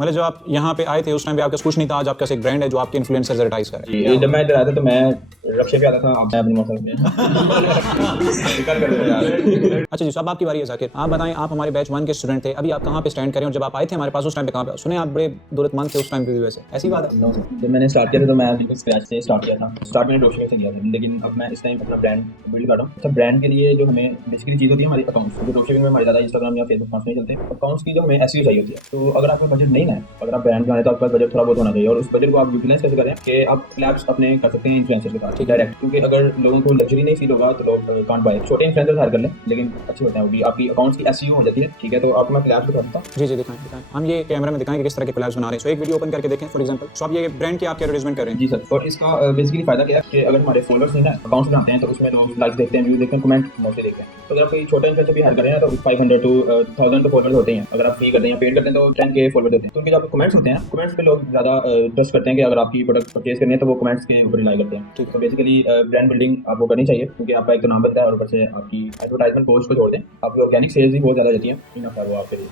मतलब जब आप यहाँ पे आए थे उस टाइम पे आपके पास कुछ नहीं था, आज आपके पास एक ब्रांड है जो आपके इन्फ्लुएंसर एडवर्टाइज कर रहे हैं। जब मैं इधर आया था तो मैं रक्शे पे आता था, अब मैं अपनी मोटरसाइकिल पे। अच्छा जी, अब आपकी बारी है जाकिर। आप बताएं, आप हमारे बैच 1 के स्टूडेंट थे, अभी आप कहाँ पे स्टैंड करें और जब आप आए थे हमारे पास उस टाइम पे कहाँ पे? सुने आप बड़े दौलतमंद थे उस टाइम पे भी, वैसे ऐसी बात है? जब मैंने स्टार्ट किया था तो मैं बिल्कुल स्क्रैच से स्टार्ट किया था। स्टार्ट मैंने ड्रॉपशिपिंग से किया था, लेकिन अब मैं इस टाइम अपना ब्रांड बिल्ड कर रहा हूँ। अच्छा, ब्रांड के लिए जो हमें बेसिकली चीज़ होती है हमारी अकाउंट्स, क्योंकि ड्रॉपशिपिंग में हमारे ज़्यादा इंस्टाग्राम या फेसबुक अकाउंट्स नहीं चलते। अकाउंट्स की जो हमें एसईओ चाहिए होती है, तो अगर आपका बजट नहीं है, अगर आप ब्रांड बनाए तो आपका बजट थोड़ा बहुत होना चाहिए, और उस बजट को आप यूटिलाइज कैसे करें कि आप क्लैब्स अपने कर सकते हैं इन्फ्लुएंसर के साथ डायरेक्ट, क्योंकि अगर लोगों को लग्जरी नहीं फील होगा तो लोग कांट बाय। छोटे इन्फ्लुएंसर हायर कर लें, लेकिन अच्छे होते हैं वो भी, आपकी अकाउंट्स की एसईओ हो जाती है। ठीक है, तो आपको मैं क्लैब्स दिखा देता हूँ। जी जी, दिखाएं दिखाएं, हम ये कैमरा में दिखाएं कि किस तरह के कोलैब्स बना रहे हैं। सो एक वीडियो ओपन करके देखें फॉर एग्जांपल। सो आप ये ब्रांड की आपके एडवर्टाइजमेंट कर रहे हैं? जी सर, और इसका बेसिकली फायदा क्या है कि अगर हमारे फॉलोअर्स हैं ना, अकाउंट्स बनाते हैं तो उसमें लोग लाइक देखते हैं, व्यू देखते हैं, कमेंट मोस्टली देखते हैं। तो अगर आप कोई छोटा इन्फ्लुएंसर भी हायर करें ना तो 500 टू 1000 तो फॉलोअर्स होते हैं। अगर आप फ्री करते हैं या पेड करते हैं तो 10K फॉलोअर्स होते हैं। तो उनके जो कमेंट्स होते हैं, कमेंट्स पे लोग ज़्यादा ट्रस्ट करते हैं कि अगर आपकी प्रोडक्ट परचेज करनी है तो वो कमेंट्स के ऊपर रिलाई करते हैं। तो बेसिकली ब्रांड बिल्डिंग आपको करनी चाहिए, क्योंकि आपका एक तो नाम बनता है और ऊपर से आपकी एडवर्टाइजमेंट पोस्ट को छोड़ दें, आपकी ऑर्गेनिक सेल्स भी बहुत ज़्यादा जाती है, इनफ है वो आपके लिए।